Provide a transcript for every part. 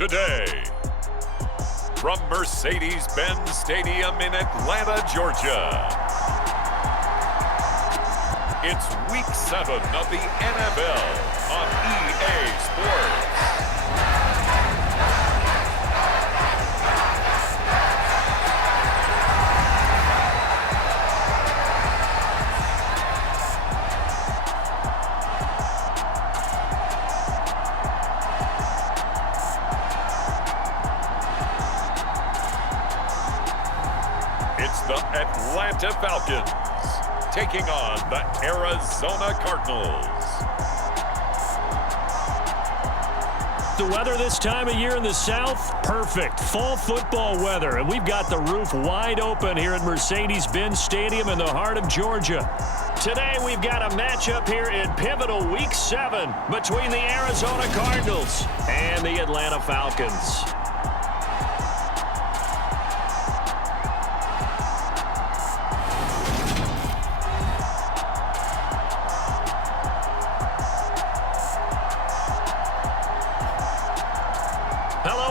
today. From Mercedes-Benz Stadium in Atlanta, Georgia, it's Week 7 of the NFL on EA Sports. It's the Atlanta Falcons taking on the Arizona Cardinals. The weather this time of year in the South, perfect. Fall football weather, and we've got the roof wide open here at Mercedes-Benz Stadium in the heart of Georgia. Today we've got a matchup here in pivotal Week 7 between the Arizona Cardinals and the Atlanta Falcons.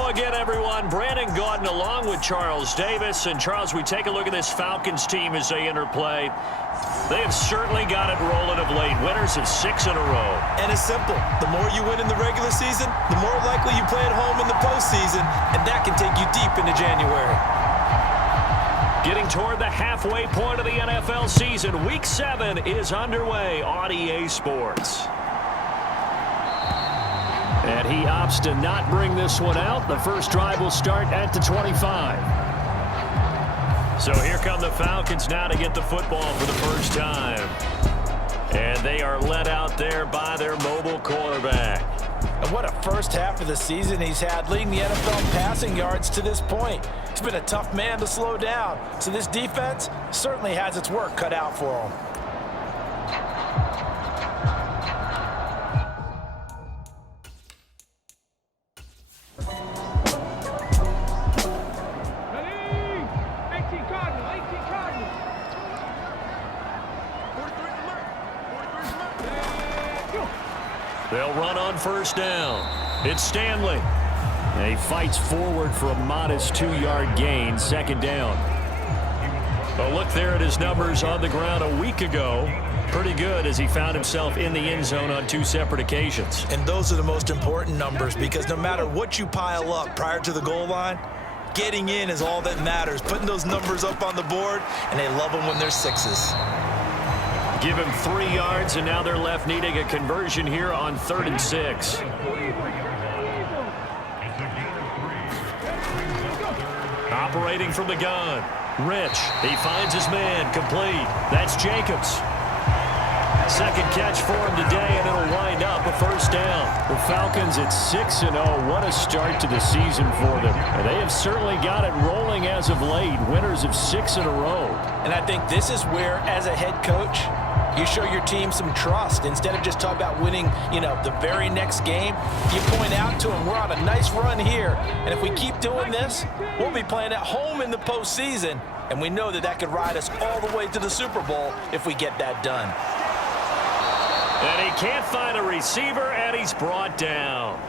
Again, everyone, Brandon Gordon along with Charles Davis. And Charles, we take a look at this Falcons team as they interplay. They have certainly got it rolling of late. Winners of 6 in a row. And it's simple. The more you win in the regular season, the more likely you play at home in the postseason, and that can take you deep into January. Getting toward the halfway point of the NFL season, Week 7 is underway on EA Sports. And he opts to not bring this one out. The first drive will start at the 25. So here come the Falcons now to get the football for the first time. And they are led out there by their mobile quarterback. And what a first half of the season he's had, leading the NFL passing yards to this point. He's been a tough man to slow down. So this defense certainly has its work cut out for him. They'll run on first down. It's Stanley. And he fights forward for a modest 2-yard gain, second down. A look there at his numbers on the ground a week ago. Pretty good as he found himself in the end zone on 2 separate occasions. And those are the most important numbers because no matter what you pile up prior to the goal line, getting in is all that matters. Putting those numbers up on the board, and they love them when they're 6s. Give him 3 yards, and now they're left needing a conversion here on 3rd and 6. Operating from the gun. Rich, he finds his man, complete. That's Jacobs. Second catch for him today, and it'll wind up a first down. The Falcons at 6-0. What a start to the season for them. And they have certainly got it rolling as of late. Winners of 6 in a row. And I think this is where, as a head coach, you show your team some trust. Instead of just talking about winning, the very next game, you point out to them, we're on a nice run here. And if we keep doing this, we'll be playing at home in the postseason. And we know that that could ride us all the way to the Super Bowl if we get that done. And he can't find a receiver, and he's brought down.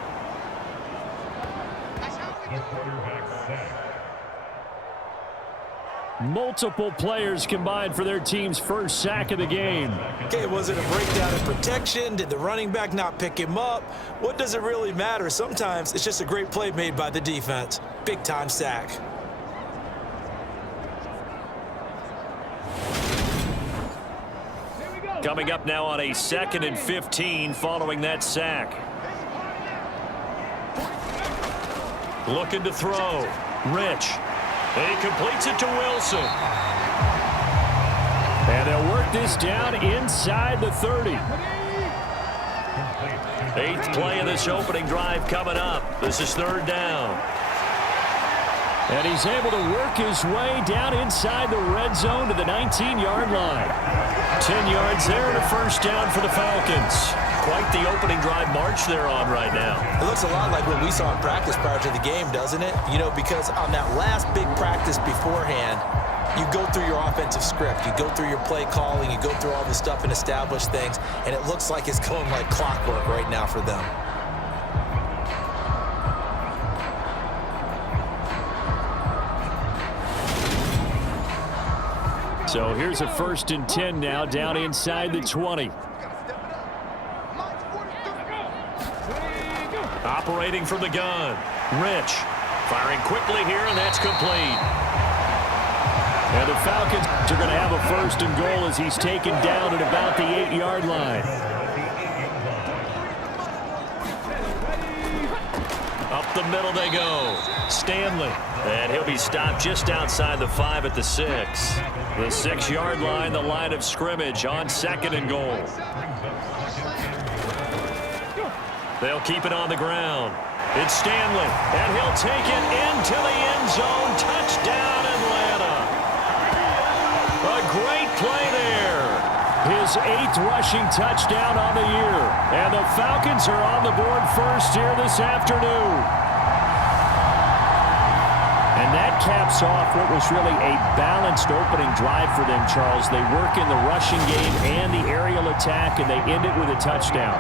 Multiple players combined for their team's first sack of the game. Okay, was it a breakdown in protection? Did the running back not pick him up? What does it really matter? Sometimes it's just a great play made by the defense. Big-time sack. Coming up now on a 2nd and 15 following that sack. Looking to throw. Rich. He completes it to Wilson. And they'll work this down inside the 30. 8th play of this opening drive coming up. This is 3rd down. And he's able to work his way down inside the red zone to the 19-yard line. 10 yards there and a first down for the Falcons. Quite the opening drive march they're on right now. It looks a lot like what we saw in practice prior to the game, doesn't it? Because on that last big practice beforehand, you go through your offensive script. You go through your play calling. You go through all the stuff and establish things. And it looks like it's going like clockwork right now for them. So here's a 1st and 10 now, down inside the 20. Operating from the gun. Rich firing quickly here, and that's complete. And the Falcons are going to have a 1st and goal as he's taken down at about the 8-yard line. Up the middle they go. Stanley. And he'll be stopped just outside the 5 at the 6. The 6-yard line, the line of scrimmage on 2nd and goal. They'll keep it on the ground. It's Stanley, and he'll take it into the end zone. Touchdown, Atlanta. A great play there. His 8th rushing touchdown on the year. And the Falcons are on the board first here this afternoon. And that caps off what was really a balanced opening drive for them, Charles. They work in the rushing game and the aerial attack, and they end it with a touchdown.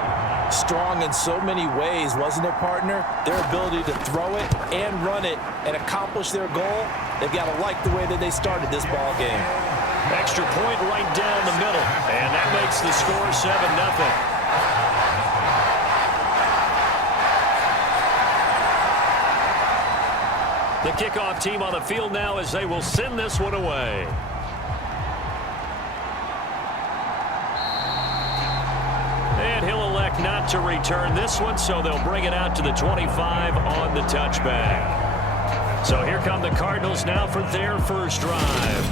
Strong in so many ways, wasn't it, partner? Their ability to throw it and run it and accomplish their goal, they've got to like the way that they started this ball game. Extra point right down the middle, and that makes the score 7-0. The kickoff team on the field now as they will send this one away. And he'll elect not to return this one, so they'll bring it out to the 25 on the touchback. So here come the Cardinals now for their first drive.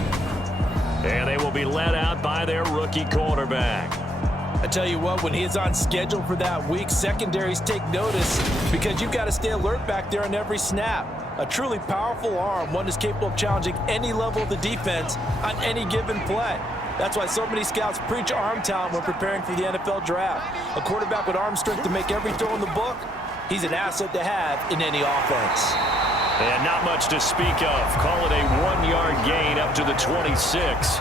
And they will be led out by their rookie quarterback. I tell you what, when he is on schedule for that week, secondaries take notice because you've got to stay alert back there on every snap. A truly powerful arm, one that's capable of challenging any level of the defense on any given play. That's why so many scouts preach arm talent when preparing for the NFL draft. A quarterback with arm strength to make every throw in the book, he's an asset to have in any offense. And not much to speak of. Call it a 1-yard gain up to the 26.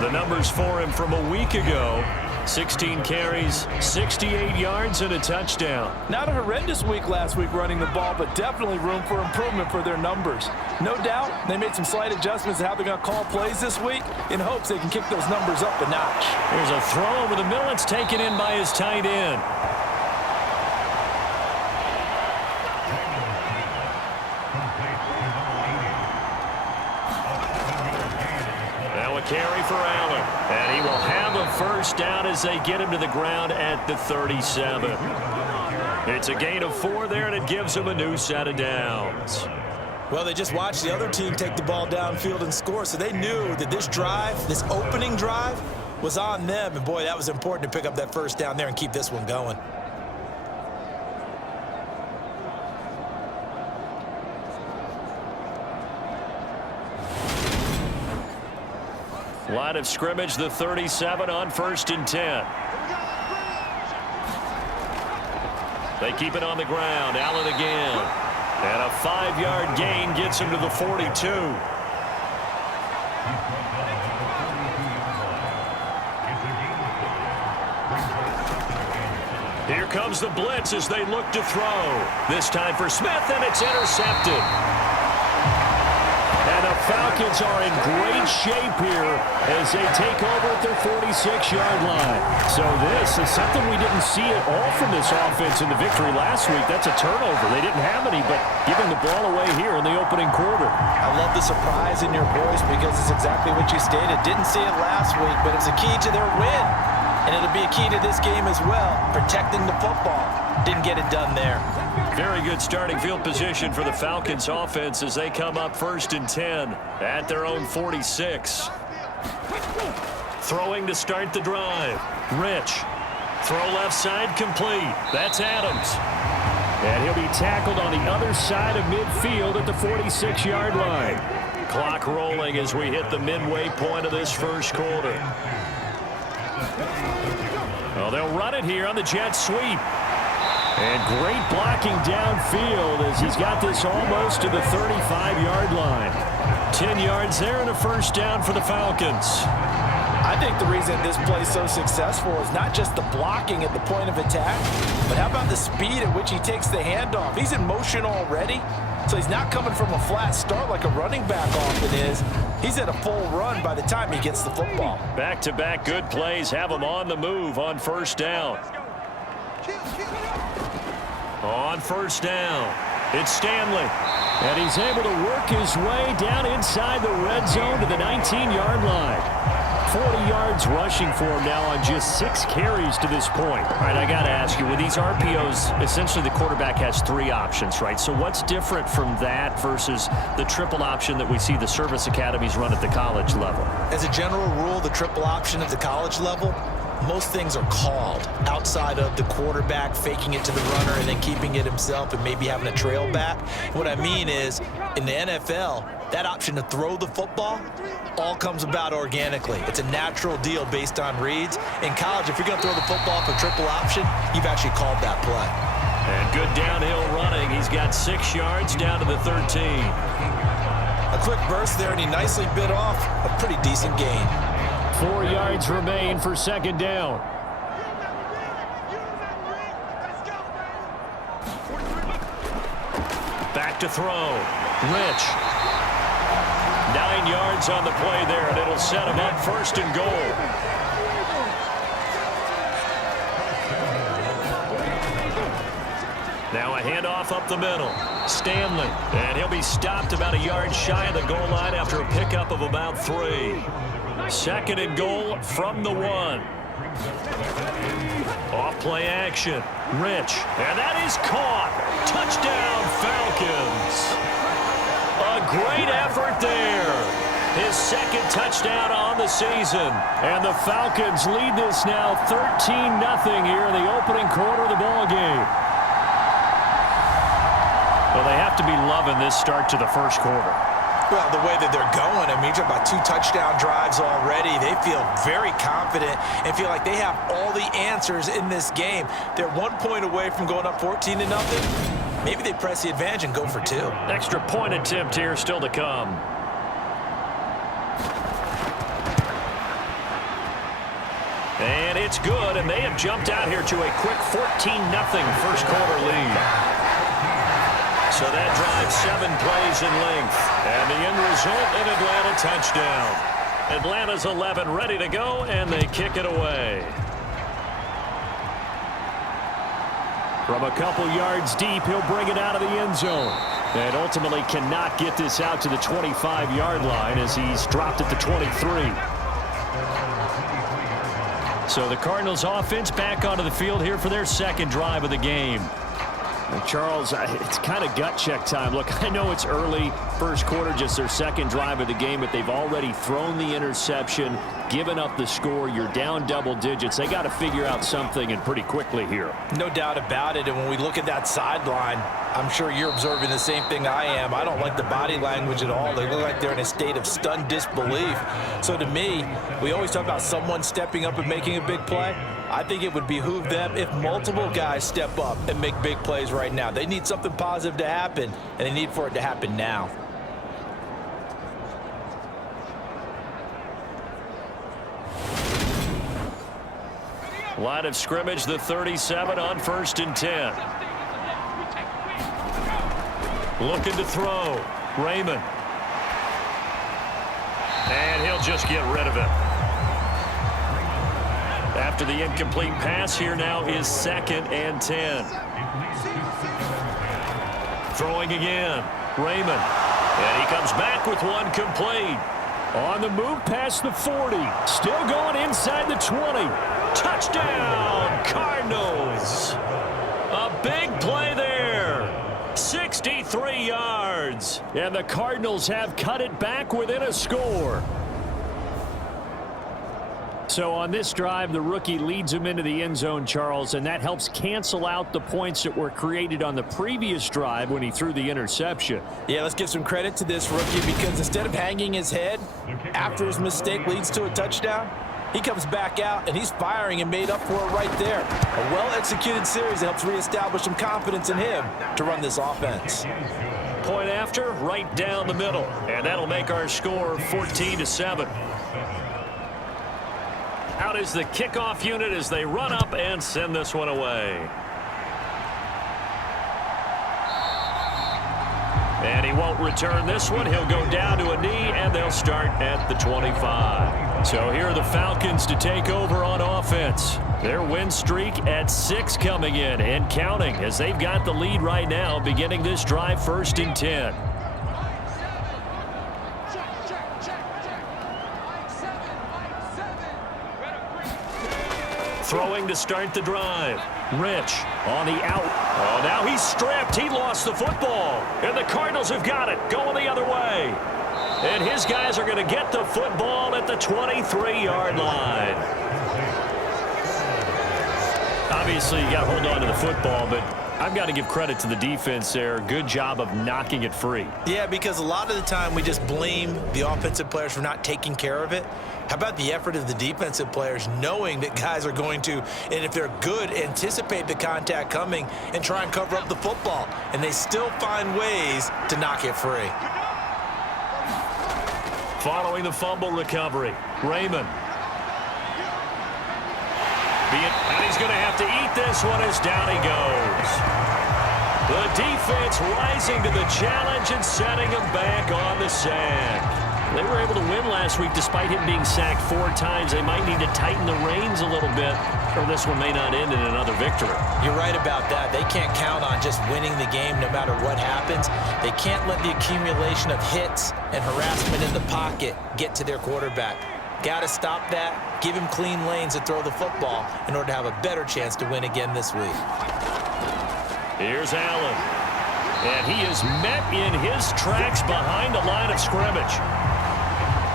The numbers for him from a week ago: 16 carries, 68 yards, and a touchdown. Not a horrendous week last week running the ball, but definitely room for improvement for their numbers. No doubt they made some slight adjustments to how they're going to call plays this week in hopes they can kick those numbers up a notch. Here's a throw over the middle. It's taken in by his tight end. Carry for Allen, and he will have a first down as they get him to the ground at the 37. It's a gain of 4 there, and it gives him a new set of downs. Well, they just watched the other team take the ball downfield and score, so they knew that this drive, this opening drive, was on them. And, boy, that was important to pick up that first down there and keep this one going. Line of scrimmage, the 37 on 1st and 10. They keep it on the ground. Allen again. And a 5-yard gain gets him to the 42. Here comes the blitz as they look to throw. This time for Smith, and it's intercepted. And the Falcons are in great shape here as they take over at their 46-yard line. So this is something we didn't see at all from this offense in the victory last week. That's a turnover. They didn't have any, but giving the ball away here in the opening quarter. I love the surprise in your voice because it's exactly what you stated. Didn't see it last week, but it's a key to their win. And it'll be a key to this game as well, protecting the football. Didn't get it done there. Very good starting field position for the Falcons offense as they come up 1st and 10 at their own 46. Throwing to start the drive. Rich. Throw left side complete. That's Adams. And he'll be tackled on the other side of midfield at the 46-yard line. Clock rolling as we hit the midway point of this first quarter. Well, they'll run it here on the jet sweep. And great blocking downfield as he's got this almost to the 35-yard line. 10 yards there and a first down for the Falcons. I I think the reason this play is so successful is not just the blocking at the point of attack, but how about the speed at which he takes the handoff? He's in motion already, so he's not coming from a flat start like a running back often is. He's at a full run by the time he gets the football. Back-to-back good plays have him on the move on first down. On first down, it's Stanley. And he's able to work his way down inside the red zone to the 19-yard line. 40 yards rushing for him now on just 6 carries to this point. All right, I got to ask you, with these RPOs, essentially the quarterback has 3 options, right? So what's different from that versus the triple option that we see the service academies run at the college level? As a general rule, the triple option at the college level, most things are called outside of the quarterback faking it to the runner and then keeping it himself and maybe having a trail back. What I mean is, in the NFL, that option to throw the football all comes about organically. It's a natural deal based on reads. In college, if you're going to throw the football for triple option, you've actually called that play. And good downhill running. He's got 6 yards down to the 13. A quick burst there, and he nicely bit off a pretty decent gain. 4 yards remain for second down. Back to throw. Rich. 9 yards on the play there, and it'll set him up first and goal. Now a handoff up the middle. Stanley. And he'll be stopped about a yard shy of the goal line after a pickup of about 3. Second and goal from the 1. Off play action. Rich. And that is caught. Touchdown, Falcons. A great effort there. His second touchdown on the season. And the Falcons lead this now 13-0 here in the opening quarter of the ball game. Well, they have to be loving this start to the first quarter. Well, the way that they're going, I mean, you're talking about 2 touchdown drives already. They feel very confident and feel like they have all the answers in this game. They're 1 point away from going up 14-0. Maybe they press the advantage and go for 2. Extra point attempt here still to come. And it's good, and they have jumped out here to a quick 14-0 first quarter lead. So that drives 7 plays in length. And the end result, an Atlanta touchdown. Atlanta's 11 ready to go, and they kick it away. From a couple yards deep, he'll bring it out of the end zone. And ultimately cannot get this out to the 25-yard line as he's dropped at the 23. So the Cardinals offense back onto the field here for their second drive of the game. And Charles, it's kind of gut check time. Look, I know it's early, first quarter, just their second drive of the game, but they've already thrown the interception, given up the score. You're down double digits. They got to figure out something, and pretty quickly here. No doubt about it. And when we look at that sideline, I'm sure you're observing the same thing I am. I don't like the body language at all. They look like they're in a state of stunned disbelief. So to me, we always talk about someone stepping up and making a big play. I think it would behoove them if multiple guys step up and make big plays right now. They need something positive to happen, and they need for it to happen now. Line of scrimmage, the 37 on 1st and 10. Looking to throw. Raymond. And he'll just get rid of it. After the incomplete pass, here now is 2nd and 10. Throwing again. Raymond. And he comes back with one complete. On the move past the 40. Still going inside the 20. Touchdown, Cardinals. A big play there. 63 yards. And the Cardinals have cut it back within a score. So on this drive, the rookie leads him into the end zone, Charles, and that helps cancel out the points that were created on the previous drive when he threw the interception. Yeah, let's give some credit to this rookie because instead of hanging his head after his mistake leads to a touchdown, he comes back out and he's firing and made up for it right there. A well-executed series that helps reestablish some confidence in him to run this offense. Point after, right down the middle, and that'll make our score 14-7. Out is the kickoff unit as they run up and send this one away. And he won't return this one. He'll go down to a knee, and they'll start at the 25. So here are the Falcons to take over on offense. Their win streak at 6 coming in and counting as they've got the lead right now, beginning this drive 1st and 10. Throwing to start the drive. Rich on the out. Oh, now he's stripped. He lost the football. And the Cardinals have got it. Going the other way. And his guys are going to get the football at the 23-yard line. Obviously, you got to hold on to the football, but I've got to give credit to the defense there. Good job of knocking it free. Yeah, because a lot of the time we just blame the offensive players for not taking care of it. How about the effort of the defensive players knowing that guys are going to, and if they're good, anticipate the contact coming and try and cover up the football. And they still find ways to knock it free. Following the fumble recovery, Raymond. And he's going to have to eat this one as down he goes. The defense rising to the challenge and setting him back on the sack. They were able to win last week despite him being sacked 4 times. They might need to tighten the reins a little bit, or this one may not end in another victory. You're right about that. They can't count on just winning the game no matter what happens. They can't let the accumulation of hits and harassment in the pocket get to their quarterback. Got to stop that, give him clean lanes to throw the football in order to have a better chance to win again this week. Here's Allen. And he is met in his tracks behind the line of scrimmage.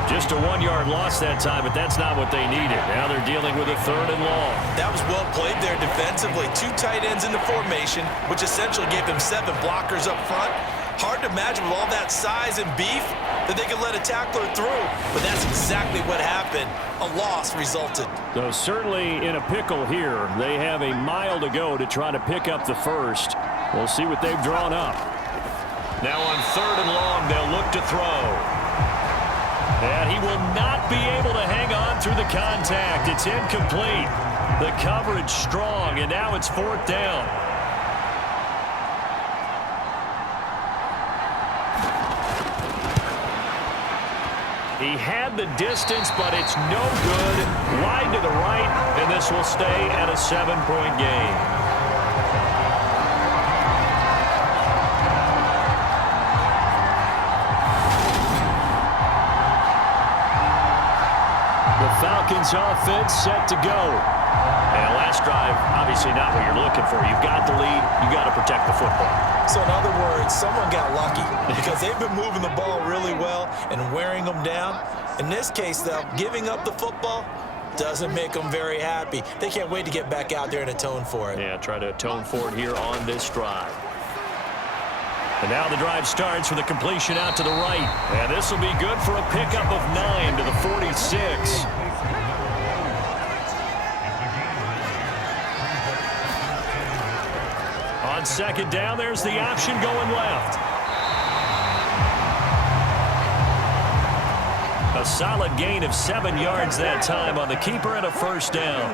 Just a 1-yard loss that time, but that's not what they needed. Now they're dealing with a 3rd and long. That was well played there defensively. 2 tight ends in the formation, which essentially gave them 7 blockers up front. Hard to imagine with all that size and beef that they could let a tackler through, but that's exactly what happened. A loss resulted. So certainly in a pickle here. They have a mile to go to try to pick up the first. We'll see what they've drawn up. Now on 3rd and long, they'll look to throw. And he will not be able to hang on through the contact. It's incomplete. The coverage strong, and now it's 4th down. He had the distance, but it's no good. Wide to the right, and this will stay at a 7-point game. The Falcons offense set to go. And last drive, obviously not what you're looking for. You've got the lead. You've got to protect the football. So in other words, someone got lucky because they've been moving the ball really well and wearing them down. In this case, though, giving up the football doesn't make them very happy. They can't wait to get back out there and atone for it. Yeah, try to atone for it here on this drive. And now the drive starts with a completion out to the right. And this will be good for a pickup of 9 to the 46. On 2nd down, there's the option going left. A solid gain of 7 yards that time on the keeper and a 1st down.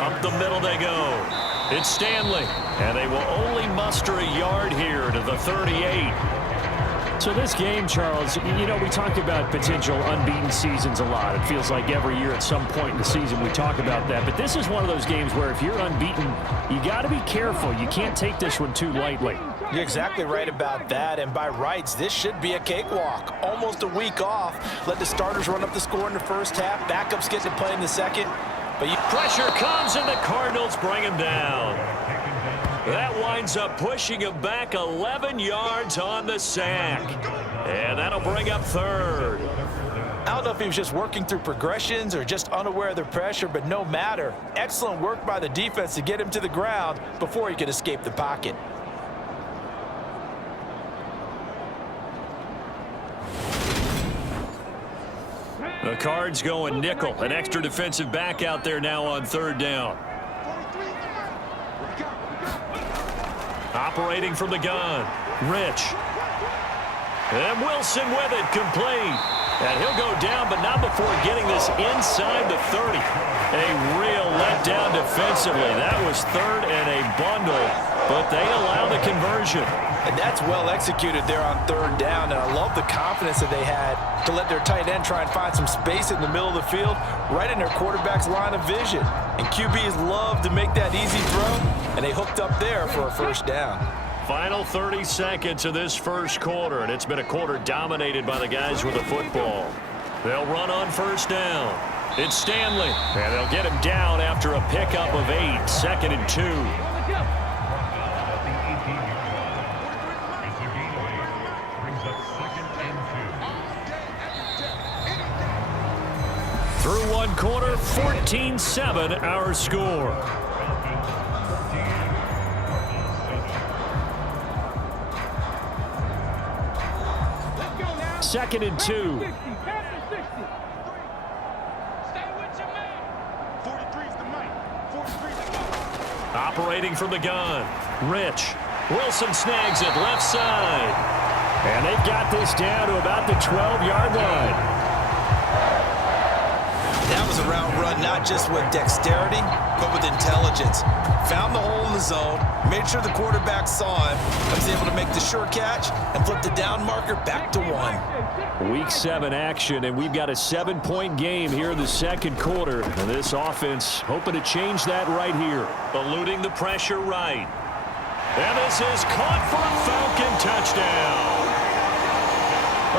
Up the middle they go. It's Stanley, and they will only muster a yard here to the 38. So this game, Charles, you know, we talk about potential unbeaten seasons a lot. It feels like every year at some point in the season we talk about that. But this is one of those games where if you're unbeaten, you got to be careful. You can't take this one too lightly. You're exactly right about that, and by rights, this should be a cakewalk. Almost a week off. Let the starters run up the score in the first half. Backups get to play in the second. But pressure comes, and the Cardinals bring him down. That winds up pushing him back 11 yards on the sack. And that'll bring up 3rd. I don't know if he was just working through progressions or just unaware of the pressure, but no matter. Excellent work by the defense to get him to the ground before he could escape the pocket. The Cards going nickel. An extra defensive back out there now on 3rd down. Operating from the gun. Rich. And Wilson with it, complete. And he'll go down, but not before getting this inside the 30. A real letdown defensively. That was third and a bundle, but they allow the conversion. And that's well executed there on third down, and I love the confidence that they had to let their tight end try and find some space in the middle of the field, right in their quarterback's line of vision. And QBs love to make that easy throw, and they hooked up there for a first down. Final 30 seconds of this first quarter, and it's been a quarter dominated by the guys with the football. They'll run on first down. It's Stanley, and they'll get him down after a pickup of 8, 2nd and 2. Through one quarter, 14-7 our score. Second and 2. Operating from the gun. Rich. Wilson snags it left side. And they've got this down to about the 12-yard line. That was a route run not just with dexterity, but with intelligence. Found the hole in the zone, made sure the quarterback saw him, and was able to make the sure catch and flip the down marker back to 1. Week 7 action, and we've got a 7-point game here in the second quarter. And this offense hoping to change that right here. Eluding the pressure right. And this is caught for a Falcon touchdown.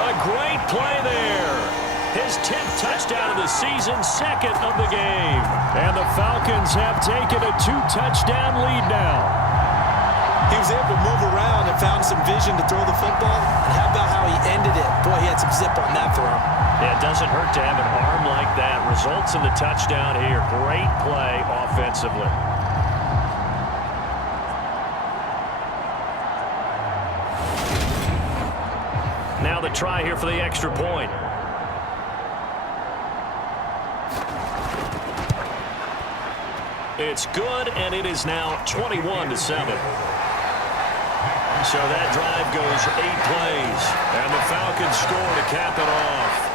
A great play there. His 10th touchdown of the season, 2nd of the game. And the Falcons have taken a 2-touchdown lead now. He was able to move around and found some vision to throw the football. And how about how he ended it? Boy, he had some zip on that throw. Yeah, it doesn't hurt to have an arm like that. Results in the touchdown here. Great play offensively. Now the try here for the extra point. It's good, and it is now 21-7. So that drive goes 8 plays, and the Falcons score to cap it off.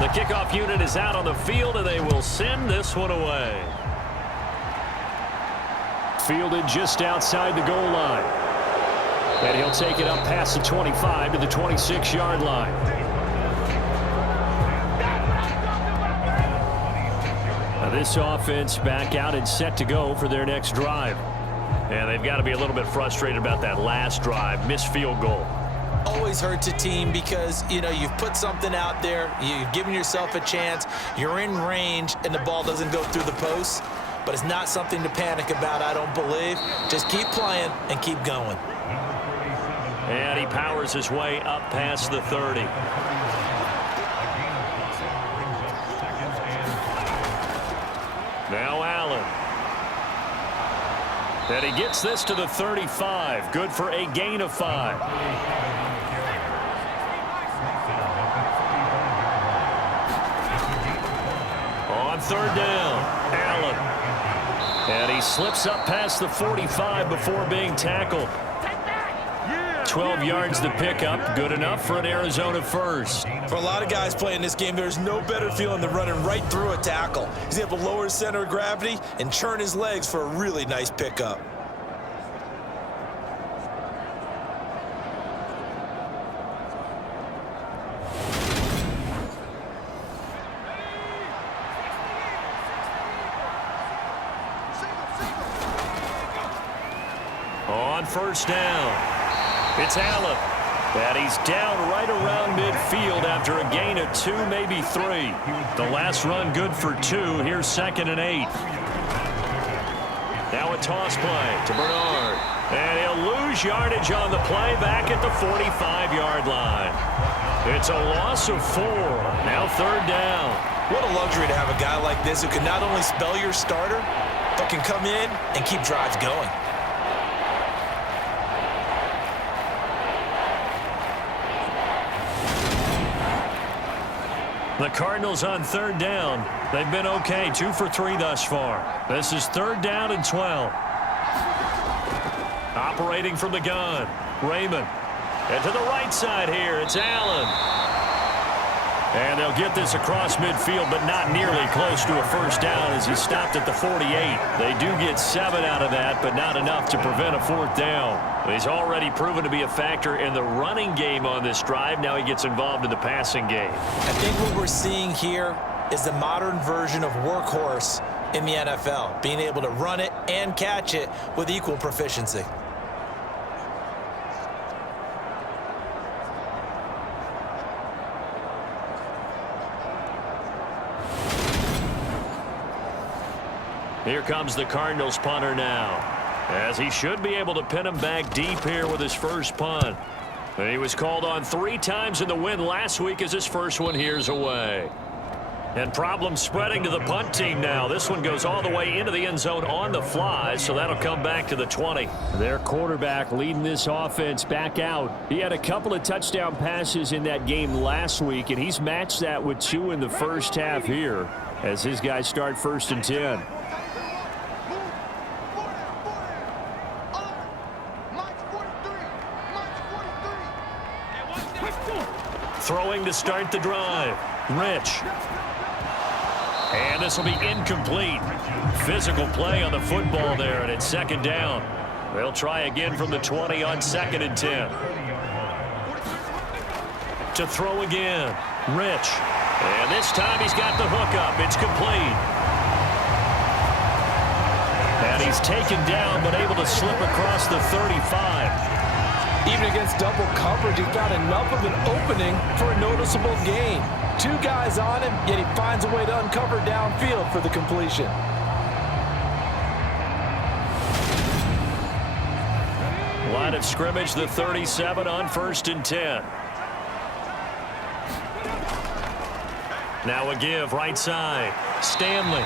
The kickoff unit is out on the field, and they will send this one away. Fielded just outside the goal line. And he'll take it up past the 25 to the 26-yard line. Now this offense back out and set to go for their next drive. And they've got to be a little bit frustrated about that last drive, missed field goal. Always hurts a team because, you know, you've put something out there, you've given yourself a chance, you're in range, and the ball doesn't go through the post. But it's not something to panic about, I don't believe. Just keep playing and keep going. And he powers his way up past the 30. Now Allen. And he gets this to the 35. Good for a gain of 5. On third down, Allen. And he slips up past the 45 before being tackled. 12 yards to pick up. Good enough for an Arizona first. For a lot of guys playing this game, there's no better feeling than running right through a tackle. He's able to lower his center of gravity and churn his legs for a really nice pickup. On first down, it's Allen. And he's down right around midfield after a gain of 2, maybe 3. The last run good for 2. Here's 2nd and 8. Now a toss play to Bernard. And he'll lose yardage on the play back at the 45-yard line. It's a loss of 4. Now third down. What a luxury to have a guy like this who can not only spell your starter, but can come in and keep drives going. The Cardinals on third down. They've been okay, 2 for 3 thus far. This is third down and 12. Operating from the gun, Raymond. And to the right side here, it's Allen. And they'll get this across midfield, but not nearly close to a first down as he stopped at the 48. They do get 7 out of that, but not enough to prevent a fourth down. He's already proven to be a factor in the running game on this drive. Now he gets involved in the passing game. I think what we're seeing here is the modern version of workhorse in the NFL, being able to run it and catch it with equal proficiency. Here comes the Cardinals punter now, as he should be able to pin him back deep here with his first punt. He was called on 3 times in the win last week as his first one here's away. And problems spreading to the punt team now. This one goes all the way into the end zone on the fly, so that'll come back to the 20. Their quarterback leading this offense back out. He had a couple of touchdown passes in that game last week, and he's matched that with 2 in the first half here as his guys start 1st and 10. Throwing to start the drive. Rich. And this will be incomplete. Physical play on the football there, and it's 2nd down. They'll try again from the 20 on 2nd and 10. To throw again. Rich. And this time he's got the hook up. It's complete. And he's taken down, but able to slip across the 35. Even against double coverage, he found enough of an opening for a noticeable gain. 2 guys on him, yet he finds a way to uncover downfield for the completion. Line of scrimmage, the 37 on 1st and 10. Now a give, right side. Stanley.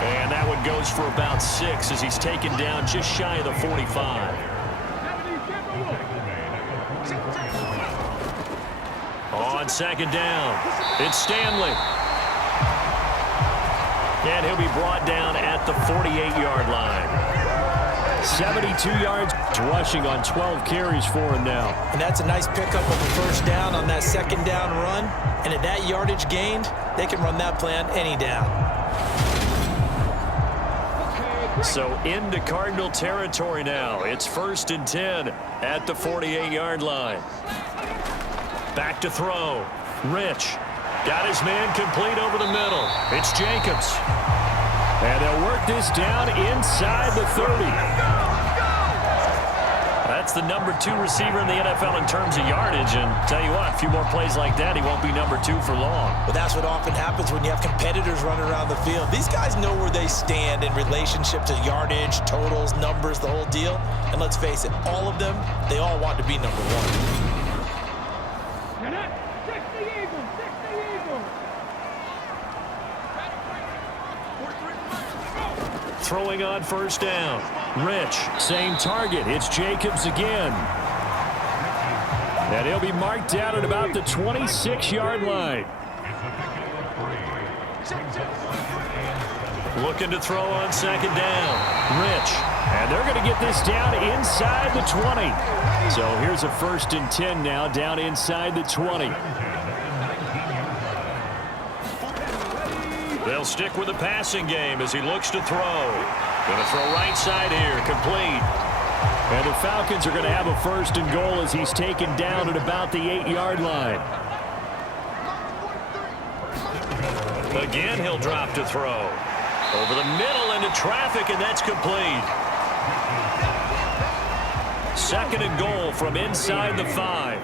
And that one goes for about 6 as he's taken down just shy of the 45. On 2nd down, it's Stanley. And he'll be brought down at the 48-yard line. 72 yards rushing on 12 carries for him now. And that's a nice pickup of a first down on that 2nd down run. And at that yardage gained, they can run that plan any down. So into Cardinal territory now. It's 1st and 10 at the 48-yard line. Back to throw. Rich. Got his man complete over the middle. It's Jacobs. And they'll work this down inside the 30. That's the number 2 receiver in the NFL in terms of yardage. And tell you what, a few more plays like that, he won't be number 2 for long. But that's what often happens when you have competitors running around the field. These guys know where they stand in relationship to yardage, totals, numbers, the whole deal. And let's face it, all of them, they all want to be number 1. Throwing on 1st down. Rich. Same target. It's Jacobs again. And he'll be marked down at about the 26-yard line. Looking to throw on 2nd down. Rich. And they're going to get this down inside the 20. So here's a 1st and 10 now down inside the 20. They'll stick with the passing game as he looks to throw. Going to throw right side here, complete. And the Falcons are going to have a 1st and goal as he's taken down at about the 8-yard line. Again, he'll drop to throw. Over the middle into traffic, and that's complete. 2nd and goal from inside the 5.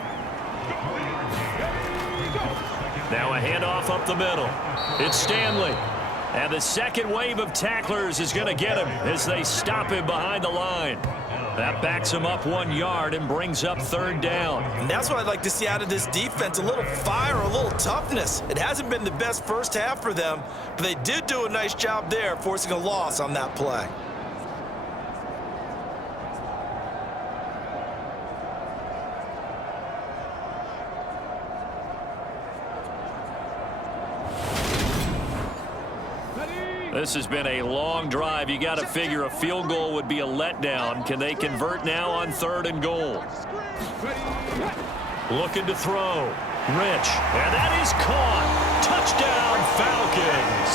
Now a handoff up the middle. It's Stanley. And the second wave of tacklers is going to get him as they stop him behind the line. That backs him up 1 yard and brings up 3rd down. And that's what I'd like to see out of this defense, a little fire, a little toughness. It hasn't been the best first half for them, but they did do a nice job there, forcing a loss on that play. This has been a long drive. You got to figure a field goal would be a letdown. Can they convert now on 3rd and goal? Looking to throw. Rich. And that is caught. Touchdown, Falcons.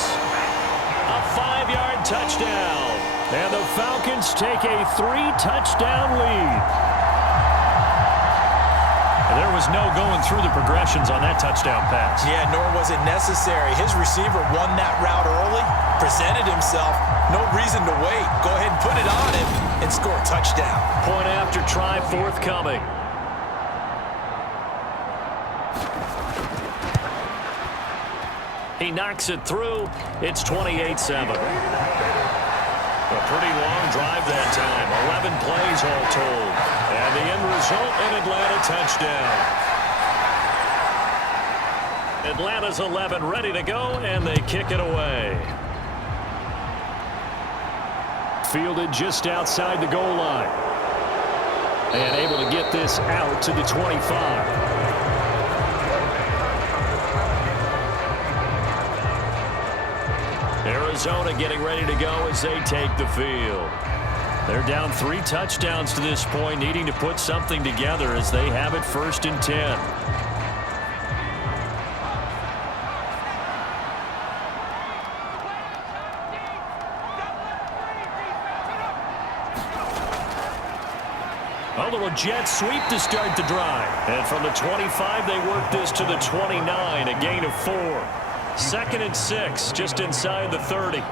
A 5-yard touchdown. And the Falcons take a 3-touchdown lead. And there was no going through the progressions on that touchdown pass. Yeah, nor was it necessary. His receiver won that route early, presented himself. No reason to wait. Go ahead and put it on him and score a touchdown. Point after try forthcoming. He knocks it through. It's 28-7. A pretty long drive that time. 11 plays all told. And the end result, an Atlanta touchdown. Atlanta's 11 ready to go, and they kick it away. Fielded just outside the goal line. And able to get this out to the 25. Arizona getting ready to go as they take the field. They're down 3 touchdowns to this point, needing to put something together as they have it 1st and 10. A little jet sweep to start the drive. And from the 25, they work this to the 29, a gain of 4. 2nd and 6, just inside the 30.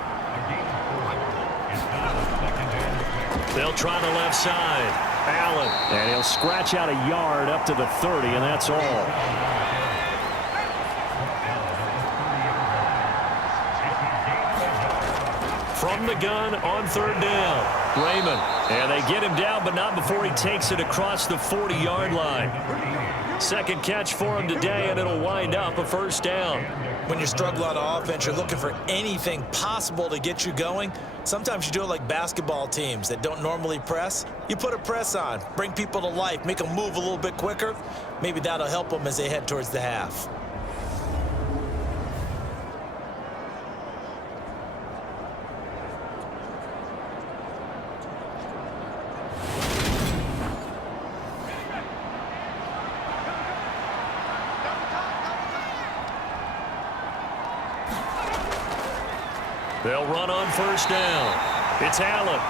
They'll try the left side. Allen. And he'll scratch out a yard up to the 30, and that's all. From the gun on 3rd down. Raymond. And they get him down, but not before he takes it across the 40-yard line. 2nd catch for him today, and it'll wind up a 1st down. When you're struggling on offense, you're looking for anything possible to get you going. Sometimes you do it like basketball teams that don't normally press. You put a press on, bring people to life, make them move a little bit quicker. Maybe that'll help them as they head towards the half. They'll run on 1st down. It's Allen.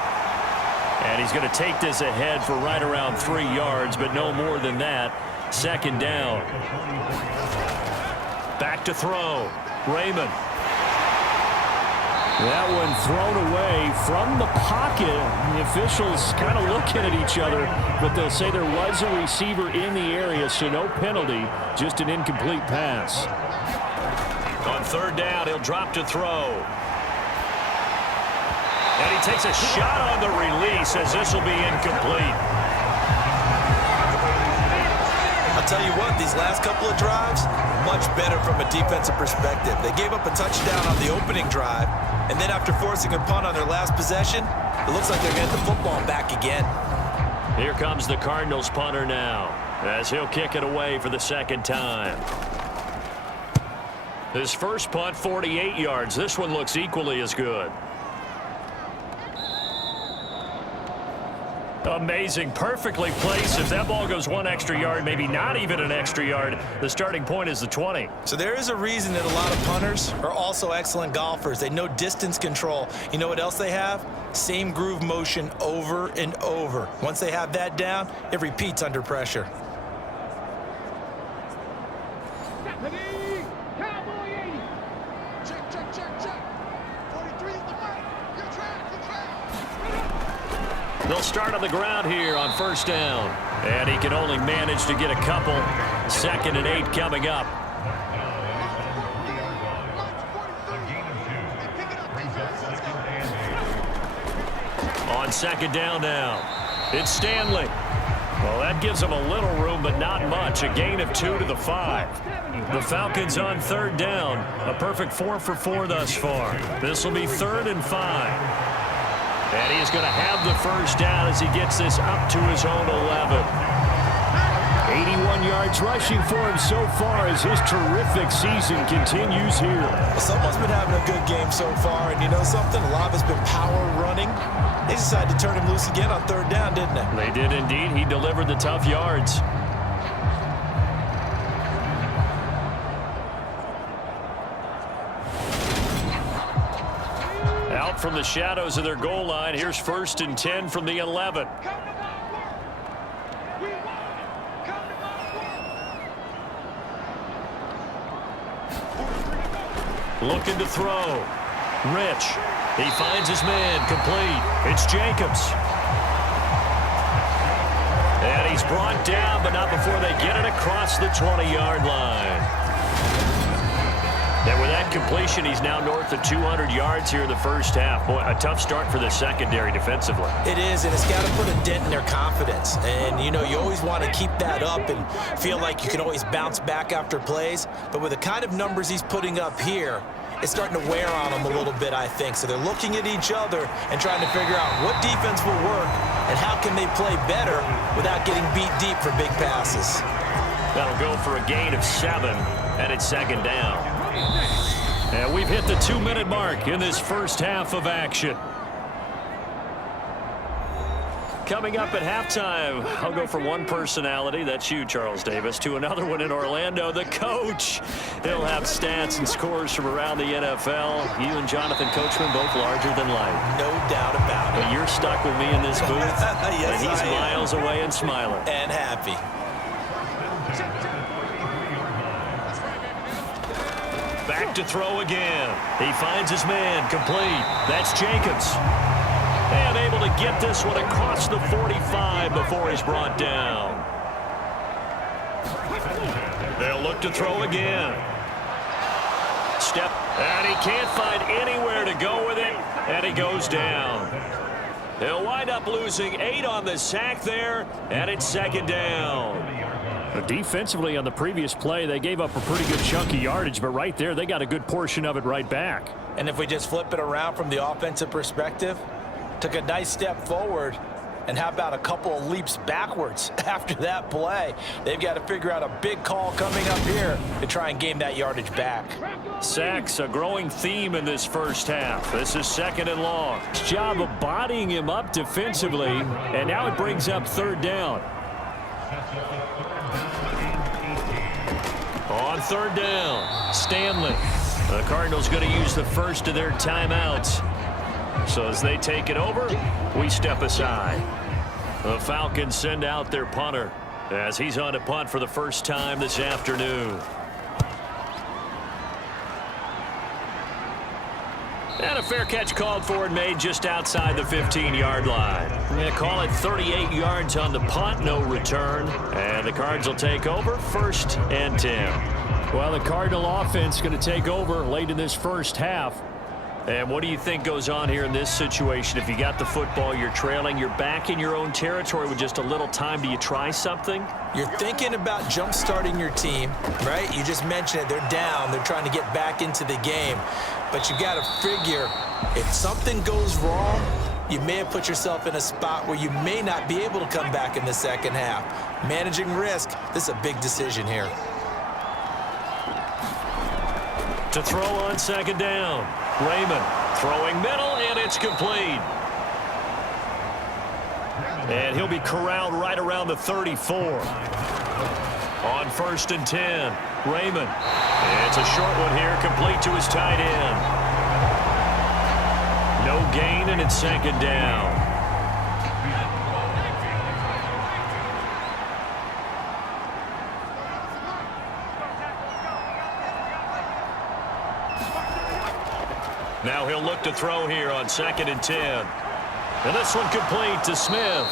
And he's going to take this ahead for right around 3 yards, but no more than that. 2nd down. Back to throw. Raymond. That one thrown away from the pocket. The officials kind of looking at each other, but they'll say there was a receiver in the area, so no penalty, just an incomplete pass. On 3rd down, he'll drop to throw. And he takes a shot on the release as this will be incomplete. I'll tell you what, these last couple of drives, much better from a defensive perspective. They gave up a touchdown on the opening drive, and then after forcing a punt on their last possession, it looks like they're getting the football back again. Here comes the Cardinals punter now, as he'll kick it away for the 2nd time. His first punt, 48 yards. This one looks equally as good. Amazing, perfectly placed. If that ball goes 1 extra yard, maybe not even an extra yard, the starting point is the 20. So there is a reason that a lot of punters are also excellent golfers. They know distance control. You know what else they have? Same groove motion over and over. Once they have that down, it repeats under pressure. They'll start on the ground here on 1st down. And he can only manage to get a couple. 2nd and 8 coming up. On 2nd down now. It's Stanley. Well, that gives them a little room, but not much. A gain of 2 to the 5. The Falcons on 3rd down. A perfect 4 for 4 thus far. This will be 3rd and 5. And he's going to have the 1st down as he gets this up to his own 11. 81 yards rushing for him so far as his terrific season continues here. Well, someone's been having a good game so far, and you know something? A lot of it's been power running. They decided to turn him loose again on third down, didn't they? They did indeed. He delivered the tough yards. Out from the shadows of their goal line. Here's 1st and 10 from the 11. Looking to throw. Rich. He finds his man. Complete. It's Jacobs. And he's brought down, but not before they get it across the 20-yard line. And with that completion, he's now north of 200 yards here in the first half. Boy, a tough start for the secondary defensively. It is, and it's got to put a dent in their confidence. And, you know, you always want to keep that up and feel like you can always bounce back after plays. But with the kind of numbers he's putting up here, it's starting to wear on them a little bit, I think. So they're looking at each other and trying to figure out what defense will work and how can they play better without getting beat deep for big passes. That'll go for a gain of 7, and it's 2nd down. And we've hit the 2-minute mark in this first half of action. Coming up at halftime, I'll go from one personality, that's you, Charles Davis, to another one in Orlando, the coach. He'll have stats and scores from around the NFL. You and Jonathan Coachman both larger than life. No doubt about it. But you're stuck with me in this booth, Yes, and he's I am. miles away and smiling. And happy. Back to throw again. He finds his man. Complete. That's Jacobs. And able to get this one across the 45 before he's brought down. They'll look to throw again. Step. And he can't find anywhere to go with it. And he goes down. He'll wind up losing 8 on the sack there. And it's 2nd down. Defensively on the previous play, they gave up a pretty good chunk of yardage, but right there, they got a good portion of it right back. And if we just flip it around from the offensive perspective, took a nice step forward, and how about a couple of leaps backwards after that play? They've got to figure out a big call coming up here to try and gain that yardage back. Sacks, a growing theme in this first half. This is 2nd and long. Job of bodying him up defensively, and now it brings up 3rd down. On 3rd down, Stanley. The Cardinals going to use the first of their timeouts. So as they take it over, we step aside. The Falcons send out their punter as he's on to punt for the first time this afternoon. And a fair catch called for and made just outside the 15-yard line. We're going to call it 38 yards on the punt, no return. And the Cards will take over 1st and 10. Well, the Cardinal offense going to take over late in this first half. And what do you think goes on here in this situation? If you got the football, you're trailing, you're back in your own territory with just a little time. Do you try something? You're thinking about jump-starting your team, right? You just mentioned it. They're down. They're trying to get back into the game. But you got to figure, if something goes wrong, you may have put yourself in a spot where you may not be able to come back in the second half. Managing risk, this is a big decision here. To throw on 2nd down. Raymond throwing middle, and it's complete. And he'll be corralled right around the 34. On 1st and 10, Raymond. It's a short one here, complete to his tight end. No gain, and it's 2nd down. Now he'll look to throw here on 2nd and 10. And this one complete to Smith.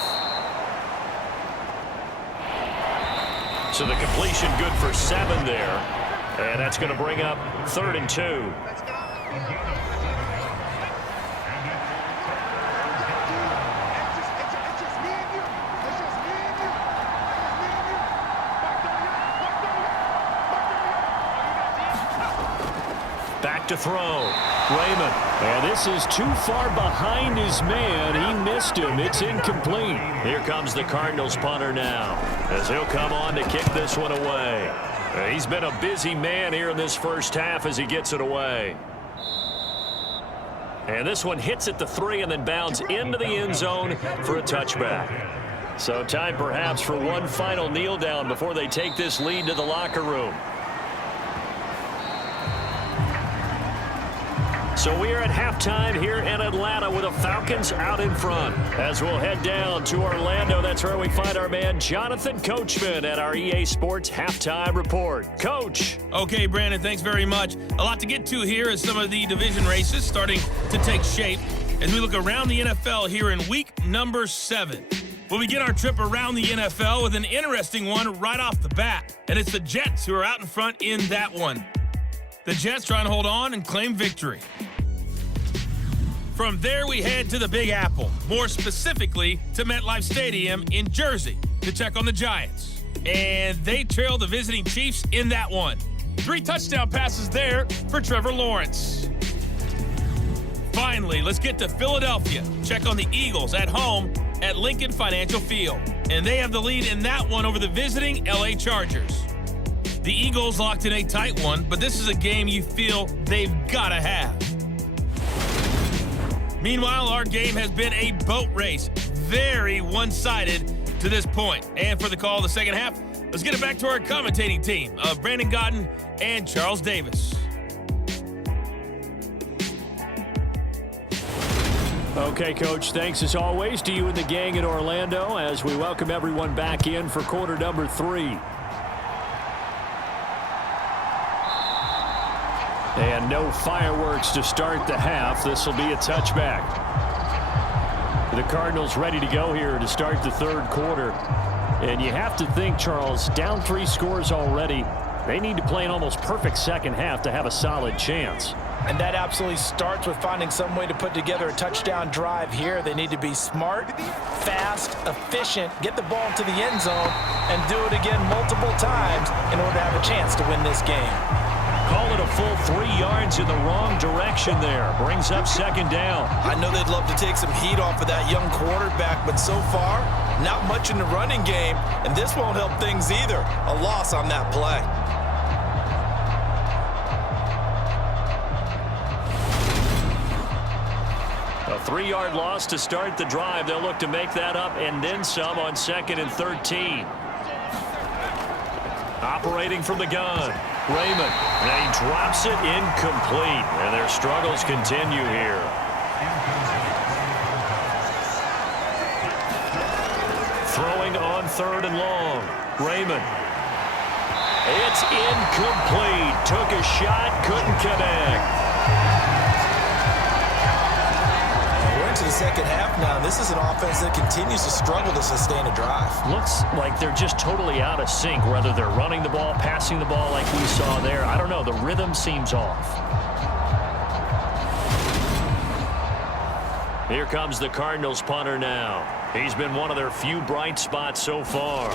So the completion good for 7 there. And that's going to bring up 3rd and 2. Back to throw. Raymond. And this is too far behind his man. He missed him. It's incomplete. Here comes the Cardinals punter now, as he'll come on to kick this one away. He's been a busy man here in this first half as he gets it away. And this one hits at the 3 and then bounds into the end zone for a touchback. So time perhaps for one final kneel down before they take this lead to the locker room. So we are at halftime here in Atlanta with the Falcons out in front. As we'll head down to Orlando, that's where we find our man Jonathan Coachman at our EA Sports Halftime Report. Coach. Okay, Brandon, thanks very much. A lot to get to here as some of the division races starting to take shape as we look around the NFL here in week number 7. We'll begin our trip around the NFL with an interesting one right off the bat, and it's the Jets who are out in front in that one. The Jets trying to hold on and claim victory. From there, we head to the Big Apple, more specifically to MetLife Stadium in Jersey to check on the Giants. And they trail the visiting Chiefs in that one. 3 touchdown passes there for Trevor Lawrence. Finally, let's get to Philadelphia. Check on the Eagles at home at Lincoln Financial Field. And they have the lead in that one over the visiting LA Chargers. The Eagles locked in a tight one, but this is a game you feel they've got to have. Meanwhile, our game has been a boat race, very one-sided to this point. And for the call of the second half, let's get it back to our commentating team of Brandon Godden and Charles Davis. Okay, Coach, thanks as always to you and the gang in Orlando as we welcome everyone back in for quarter number 3. And no fireworks to start the half. This will be a touchback. The Cardinals ready to go here to start the third quarter. And you have to think, Charles, down 3 scores already. They need to play an almost perfect second half to have a solid chance. And that absolutely starts with finding some way to put together a touchdown drive here. They need to be smart, fast, efficient, get the ball into the end zone, and do it again multiple times in order to have a chance to win this game. Call it a full 3 yards in the wrong direction there. Brings up second down. I know they'd love to take some heat off of that young quarterback, but so far, not much in the running game, and this won't help things either. A loss on that play. A 3-yard loss to start the drive. They'll look to make that up and then some on 2nd and 13. Operating from the gun, Raymond. And he drops it incomplete. And their struggles continue here. Throwing on 3rd and long. Raymond. It's incomplete. Took a shot, couldn't connect. To the second half now. This is an offense that continues to struggle to sustain a drive. Looks like they're just totally out of sync, whether they're running the ball, passing the ball like we saw there. I don't know. The rhythm seems off. Here comes the Cardinals punter now. He's been one of their few bright spots so far.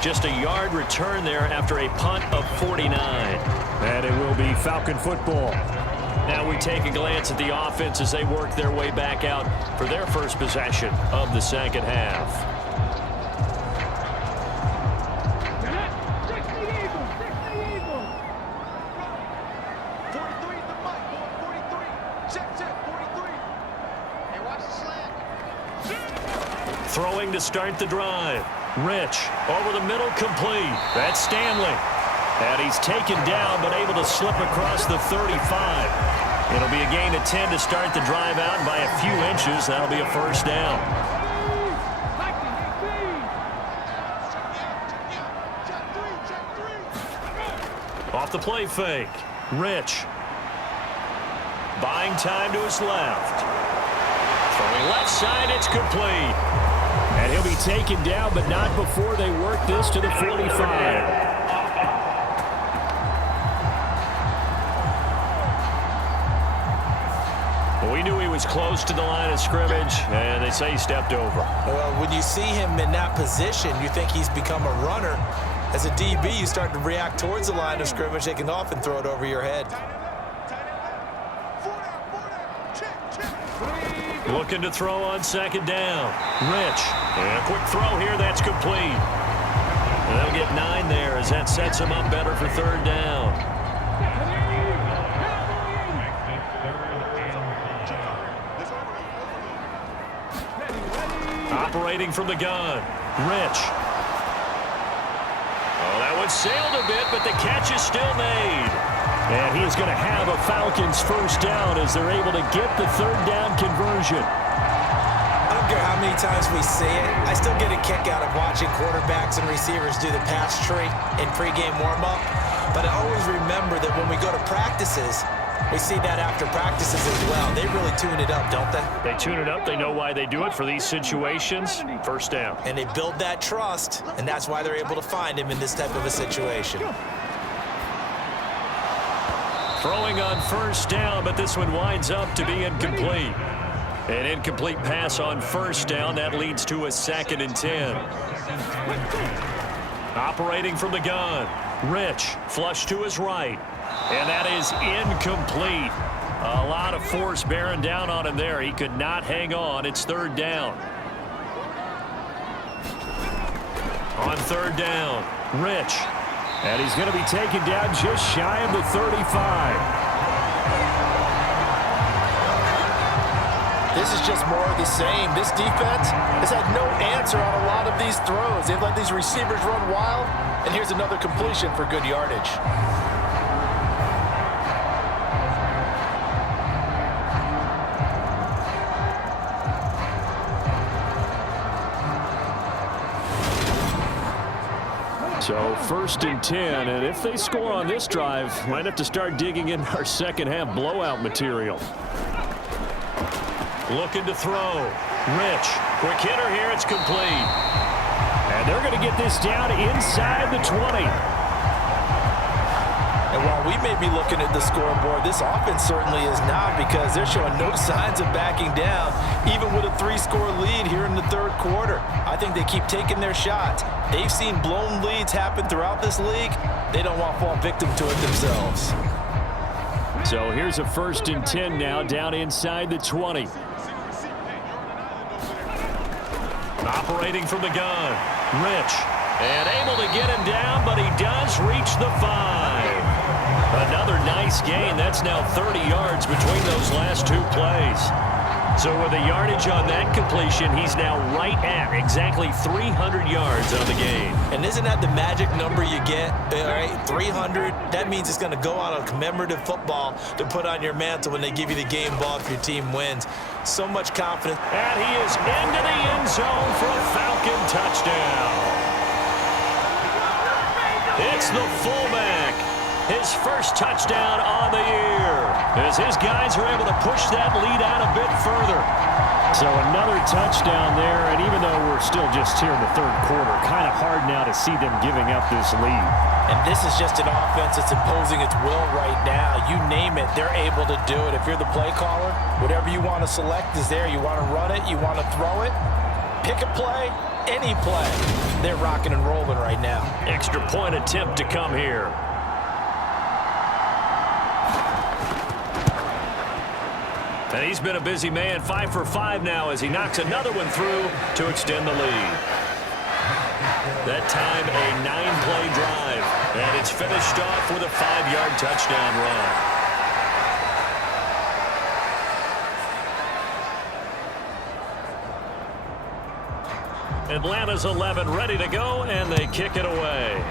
Just a yard return there after a punt of 49. And it will be Falcon football. Now we take a glance at the offense as they work their way back out for their first possession of the second half. Throwing to start the drive. Rich over the middle, complete. That's Stanley. And he's taken down but able to slip across the 35. It'll be a gain of 10 to start the drive out, and by a few inches, that'll be a first down. Off the play fake. Rich. Buying time to his left. Throwing left side, it's complete. And he'll be taken down, but not before they work this to the 45. We knew he was close to the line of scrimmage, and they say he stepped over. Well, when you see him in that position, you think he's become a runner. As a DB, you start to react towards the line of scrimmage. They can often throw it over your head. Looking to throw on second down. Rich. And a quick throw here. That's complete. And they'll get 9 there as that sets him up better for third down. Operating from the gun. Rich. Oh, that one sailed a bit, but the catch is still made. And he's going to have a Falcons first down as they're able to get the third down conversion. I don't care how many times we see it. I still get a kick out of watching quarterbacks and receivers do the pass tree in pregame warm-up. But I always remember that when we go to practices, we see that after practices as well. They really tune it up, don't they? They tune it up. They know why they do it for these situations. First down. And they build that trust, and that's why they're able to find him in this type of a situation. Throwing on first down, but this one winds up to be incomplete. An incomplete pass on first down. That leads to a 2nd and 10. Operating from the gun. Rich, flush to his right. And that is incomplete. A lot of force bearing down on him there. He could not hang on. It's third down. On third down, Rich. And he's going to be taken down just shy of the 35. This is just more of the same. This defense has had no answer on a lot of these throws. They've let these receivers run wild, and here's another completion for good yardage. So first and 10, and if they score on this drive, might have to start digging in our second half blowout material. Looking to throw. Rich, quick hitter here. It's complete. And they're going to get this down inside the 20. And while we may be looking at the scoreboard, this offense certainly is not, because they're showing no signs of backing down, even with a 3-score lead here in the third quarter. I think they keep taking their shots. They've seen blown leads happen throughout this league. They don't want to fall victim to it themselves. So here's a first and 10 now, down inside the 20. Operating from the gun. Rich. And able to get him down, but he does reach the 5. Another nice gain. That's now 30 yards between those last 2 plays. So with the yardage on that completion, he's now right at exactly 300 yards on the game. And isn't that the magic number you get? All right, 300. That means it's going to go out on commemorative football to put on your mantle when they give you the game ball if your team wins. So much confidence. And he is into the end zone for a Falcon touchdown. It's the fullback. His first touchdown on the year, as his guys are able to push that lead out a bit further. So another touchdown there, and even though we're still just here in the third quarter, kind of hard now to see them giving up this lead. And this is just an offense that's imposing its will right now. You name it, they're able to do it. If you're the play caller, whatever you want to select is there. You want to run it, you want to throw it, pick a play, any play. They're rocking and rolling right now. Extra point attempt to come here. And he's been a busy man, 5 for 5 now as he knocks another one through to extend the lead. That time a 9-play drive, and it's finished off with a 5-yard touchdown run. Atlanta's 11 ready to go, and they kick it away.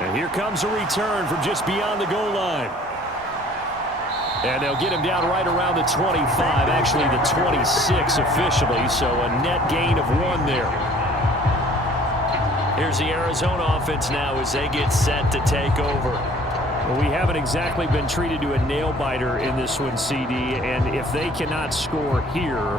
And here comes a return from just beyond the goal line. And they'll get him down right around the 25, actually the 26 officially, so a net gain of 1 there. Here's the Arizona offense now as they get set to take over. Well, we haven't exactly been treated to a nail-biter in this one, CD, and if they cannot score here,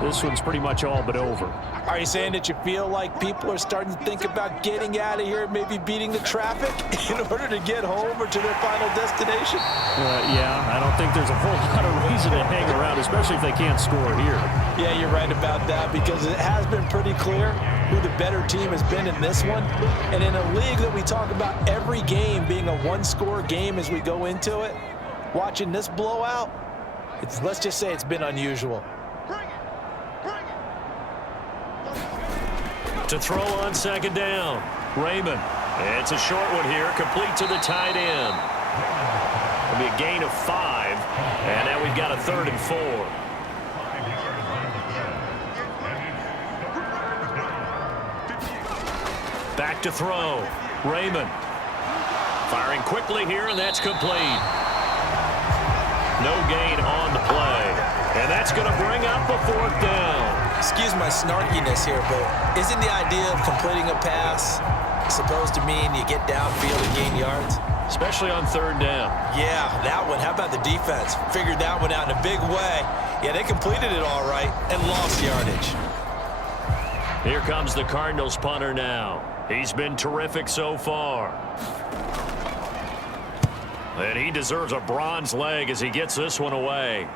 this one's pretty much all but over. Are you saying that you feel like people are starting to think about getting out of here, maybe beating the traffic in order to get home or to their final destination? Yeah, I don't think there's a whole lot of reason to hang around, especially if they can't score here. Yeah, you're right about that, because it has been pretty clear who the better team has been in this one. And in a league that we talk about every game being a one-score game as we go into it, watching this blowout, let's just say it's been unusual. To throw on second down, Raymond. It's a short one here, complete to the tight end. It'll be a gain of 5, and now we've got a 3rd and 4. Back to throw, Raymond. Firing quickly here, and that's complete. No gain on the play, and that's going to bring up a 4th down. Excuse my snarkiness here, but isn't the idea of completing a pass supposed to mean you get downfield and gain yards? Especially on 3rd down. Yeah, that one. How about the defense? Figured that one out in a big way. Yeah, they completed it all right and lost yardage. Here comes the Cardinals punter now. He's been terrific so far. And he deserves a bronze leg as he gets this one away.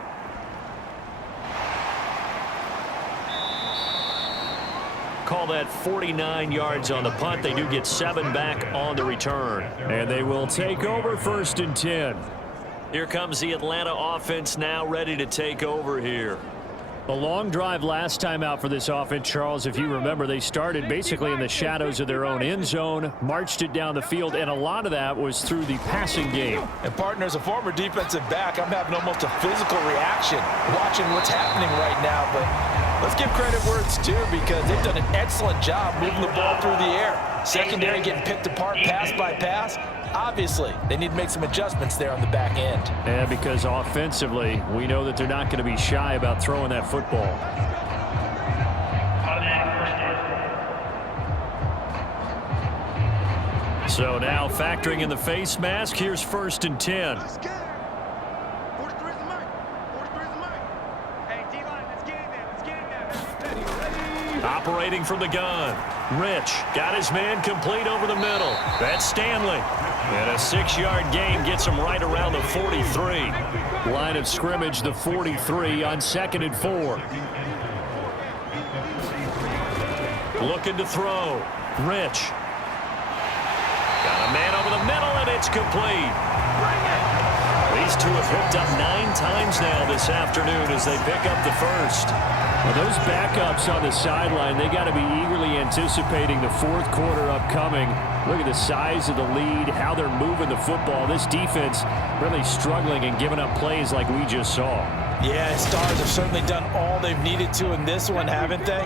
Call that 49 yards on the punt. They do get 7 back on the return. And they will take over 1st and 10. Here comes the Atlanta offense now ready to take over here. A long drive last time out for this offense, Charles. If you remember, they started basically in the shadows of their own end zone, marched it down the field, and a lot of that was through the passing game. And, partner, as a former defensive back, I'm having almost a physical reaction watching what's happening right now. But let's give credit where it's due, because they've done an excellent job moving the ball through the air. Secondary getting picked apart pass by pass. Obviously, they need to make some adjustments there on the back end. Yeah, because offensively, we know that they're not going to be shy about throwing that football. So now factoring in the face mask, here's 1st and 10. Operating from the gun. Rich got his man complete over the middle. That's Stanley. And a 6-yard gain gets him right around the 43. Line of scrimmage, the 43 on 2nd and 4. Looking to throw. Rich. Got a man over the middle, and it's complete. These two have hooked up 9 times now this afternoon as they pick up the 1st. Well, those backups on the sideline, they got to be eagerly anticipating the 4th quarter upcoming. Look at the size of the lead, how they're moving the football. This defense really struggling and giving up plays like we just saw. Yeah, Stars have certainly done all they've needed to in this one, haven't they?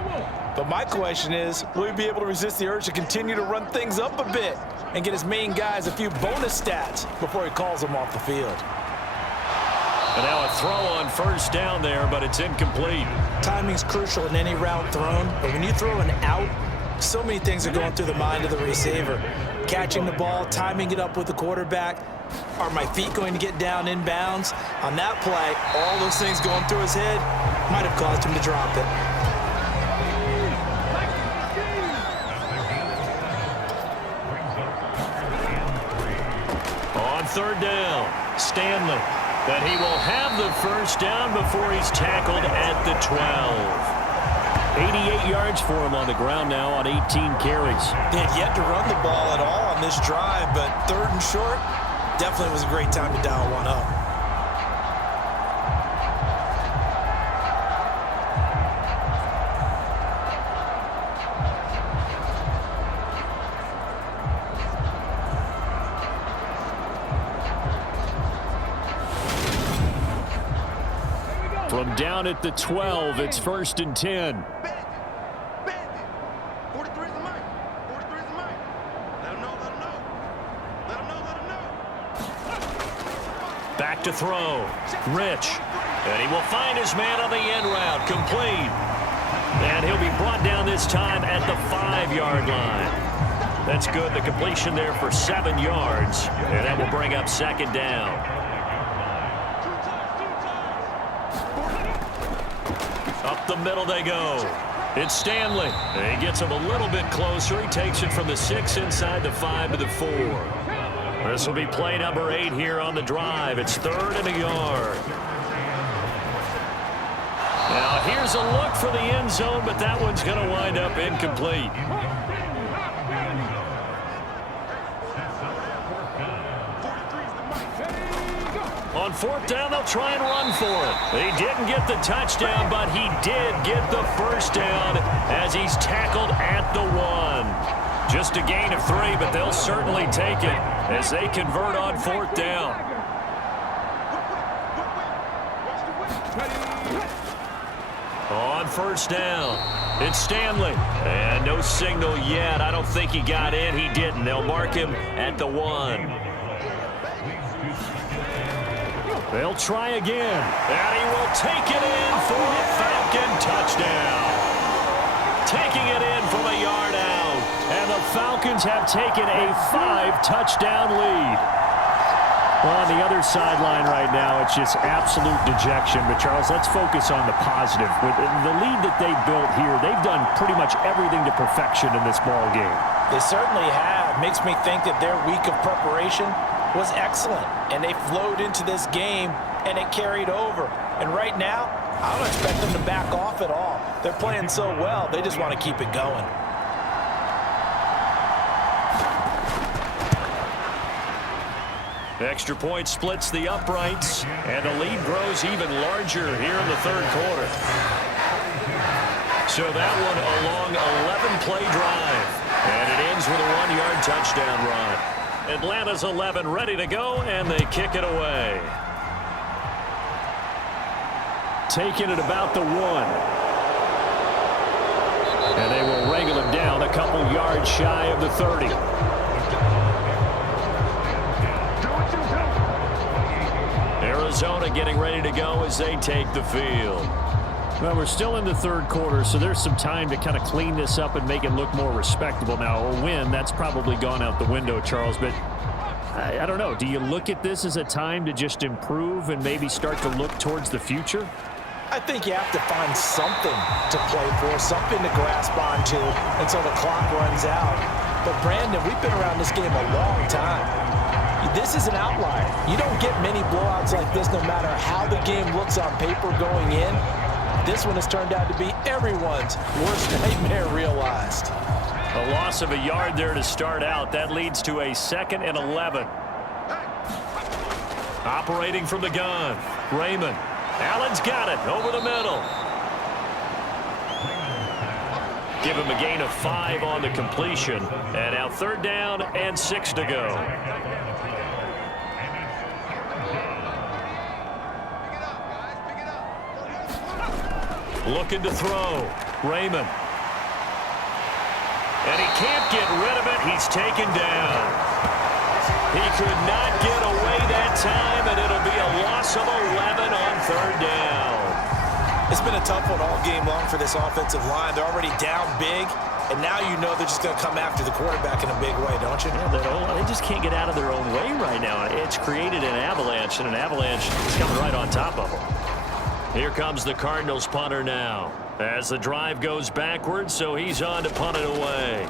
But my question is, will he be able to resist the urge to continue to run things up a bit and get his main guys a few bonus stats before he calls them off the field? And now a throw on 1st down there, but it's incomplete. Timing's crucial in any route thrown, but when you throw an out, so many things are going through the mind of the receiver. Catching the ball, timing it up with the quarterback. Are my feet going to get down inbounds? On that play, all those things going through his head might have caused him to drop it. On 3rd down, Stanley. But he will have the 1st down before he's tackled at the 12. 88 yards for him on the ground now on 18 carries. They had yet to run the ball at all on this drive, but 3rd and short, definitely was a great time to dial one up. From down at the 12, it's 1st and 10. Back to throw. Rich. And he will find his man on the end route. Complete. And he'll be brought down this time at the 5-yard line. That's good. The completion there for 7 yards. And that will bring up second down. Up the middle they go. It's Stanley. He gets him a little bit closer. He takes it from the 6 inside the 5 to the 4. This will be play number 8 here on the drive. It's 3rd and a yard. Now here's a look for the end zone, but that one's going to wind up incomplete. On 4th down, they'll try and run for it. He didn't get the touchdown, but he did get the first down as he's tackled at the 1. Just a gain of 3, but they'll certainly take it as they convert on 4th down. On 1st down, it's Stanley. And no signal yet. I don't think he got in. He didn't. They'll mark him at the 1. They'll try again, and he will take it in for a Falcon touchdown. Taking it in from a yard out, and the Falcons have taken a 5-touchdown lead. Well, on the other sideline right now, it's just absolute dejection. But, Charles, let's focus on the positive. With the lead that they've built here, they've done pretty much everything to perfection in this ball game. They certainly have. Makes me think that their week of preparation was excellent, and they flowed into this game, and it carried over. And right now, I don't expect them to back off at all. They're playing so well, they just want to keep it going. Extra point splits the uprights, and the lead grows even larger here in the 3rd quarter. So that one a long 11-play drive, and it ends with a 1-yard touchdown run. Atlanta's 11 ready to go, and they kick it away. Taking it about the 1. And they will wrangle him down a couple yards shy of the 30. Arizona getting ready to go as they take the field. Well, we're still in the 3rd quarter, so there's some time to kind of clean this up and make it look more respectable. Now, a win, that's probably gone out the window, Charles, but I don't know. Do you look at this as a time to just improve and maybe start to look towards the future? I think you have to find something to play for, something to grasp onto until the clock runs out. But, Brandon, we've been around this game a long time. This is an outlier. You don't get many blowouts like this no matter how the game looks on paper going in. This one has turned out to be everyone's worst nightmare realized. A loss of a yard there to start out. That leads to a 2nd and 11. Operating from the gun, Raymond. Allen's got it over the middle. Give him a gain of 5 on the completion. And now 3rd down and 6 to go. Looking to throw. Raymond. And he can't get rid of it. He's taken down. He could not get away that time, and it'll be a loss of 11 on 3rd down. It's been a tough one all game long for this offensive line. They're already down big, and now you know they're just going to come after the quarterback in a big way, don't you? Yeah, they just can't get out of their own way right now. It's created an avalanche, and an avalanche is coming right on top of them. Here comes the Cardinals punter now as the drive goes backwards, so he's on to punt it away.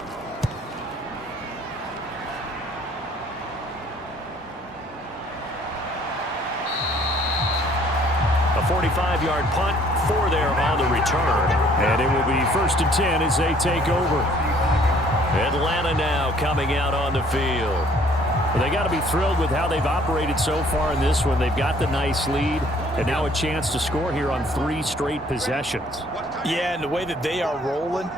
A 45-yard punt, 4 there on the return. And it will be 1st and 10 as they take over. Atlanta now coming out on the field. Well, they got to be thrilled with how they've operated so far in this one. They've got the nice lead, and now a chance to score here on 3 straight possessions. Yeah, and the way that they are rolling,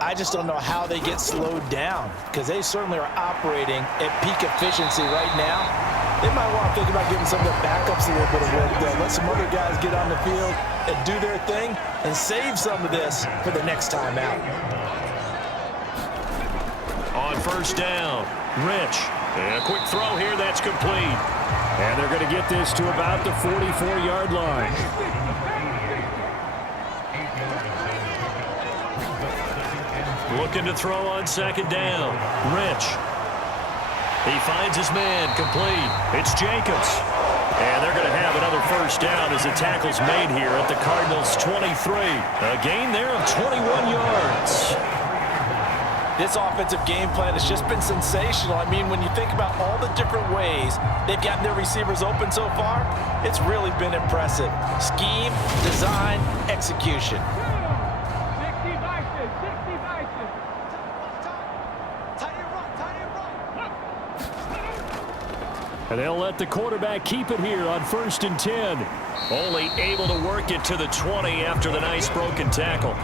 I just don't know how they get slowed down because they certainly are operating at peak efficiency right now. They might want to think about giving some of their backups a little bit of work, though. Let some other guys get on the field and do their thing and save some of this for the next time out. On 1st down, Rich. And a quick throw here that's complete. And they're going to get this to about the 44-yard line. Looking to throw on second down. Rich. He finds his man complete. It's Jacobs. And they're going to have another first down as the tackle's made here at the Cardinals' 23. A gain there of 21 yards. This offensive game plan has just been sensational. I mean, when you think about all the different ways they've gotten their receivers open so far, it's really been impressive. Scheme, design, execution. And they'll let the quarterback keep it here on 1st and 10. Only able to work it to the 20 after the nice broken tackle.